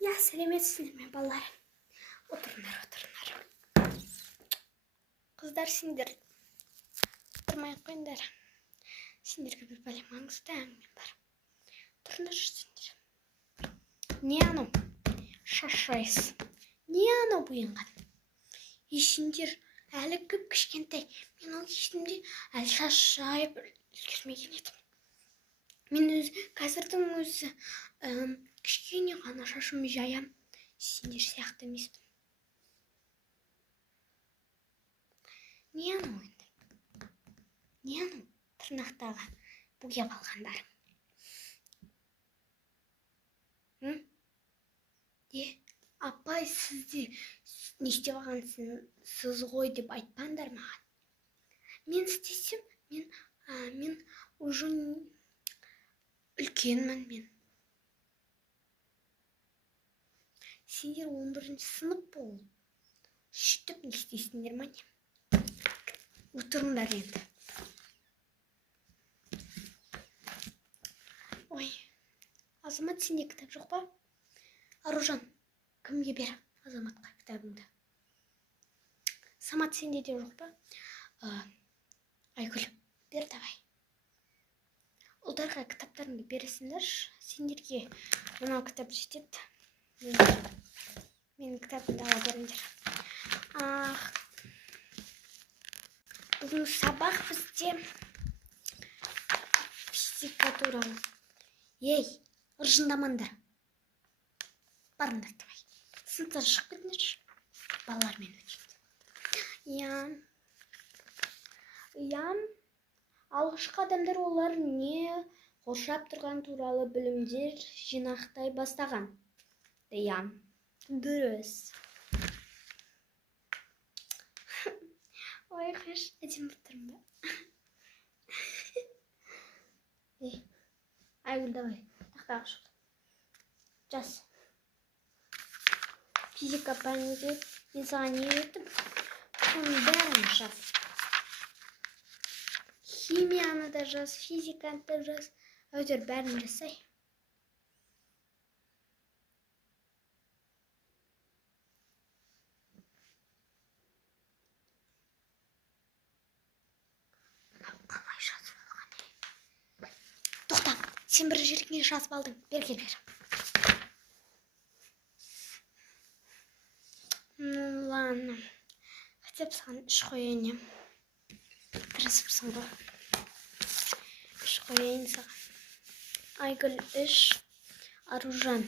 Ya сәлеметсіздер ме балалар? Отырыңдар. Қыздар, сендер тұрмай қойыңдар. Сендерге бір бәле маңызды әңгіме бар. Тұрыңдар жүрсіңдер. Не анау? Шашайсыз. Не анау бұйынған? Сендер әлі кішкентай. Мен ол кезімде әлі шашайып үлгермеген едім. Мен қазірдің өзі кішкене ғана шашымды жаям. Сендер сияқты емеспін. Не анау енді? Не анау тырнақтағы бояп алғандарың? Апай, сізде не істеп алғансыз ғой деп айтпаңдар маған. Мен істесем, мен уже үлкенмін мен. Сендер 11-ші сынып болып, шүйтіп не істейсіңдер ма не? Отырыңдар енді. Ой, Азамат, сенде кітап жоқ па? Аружан, кімге бер Азаматқа кітабыңды? Самат, сенде де жоқ па? Айгүл, бер давай. Ұлдарға кітаптарыңды бересіңдер. Сендерге мынау кітап жетеді. Менің кітабымды ала беріңдер. Бүгін сабақ бізде физика туралы. Ей, ыржындамаңдар. Барыңдар давай. Сыныптан шығып кетіңдерші. Балалармен өтейді. Алғашқы адамдар олар не қоршап тұрған туралы білімдер жинақтай бастаған. Дұрыс. Ой, қаш, әдем бұттырым ба? Айгүл, давай, тақтаға шық. Жас. Физика пәнінде мен саған не үйреттім? Соның бәрін жаз. Химияны да жаз, физиканы да жаз. Әйтеуір бәрін жасай. Қалай жазып алған? Тоқта, сен бір жеріңе жазып алдың. Бер. Ладно. Хотя бы саған 3 қояйын. Тырысыпсың ғой. 3 қояйын саған. Айгүл 3, Аружан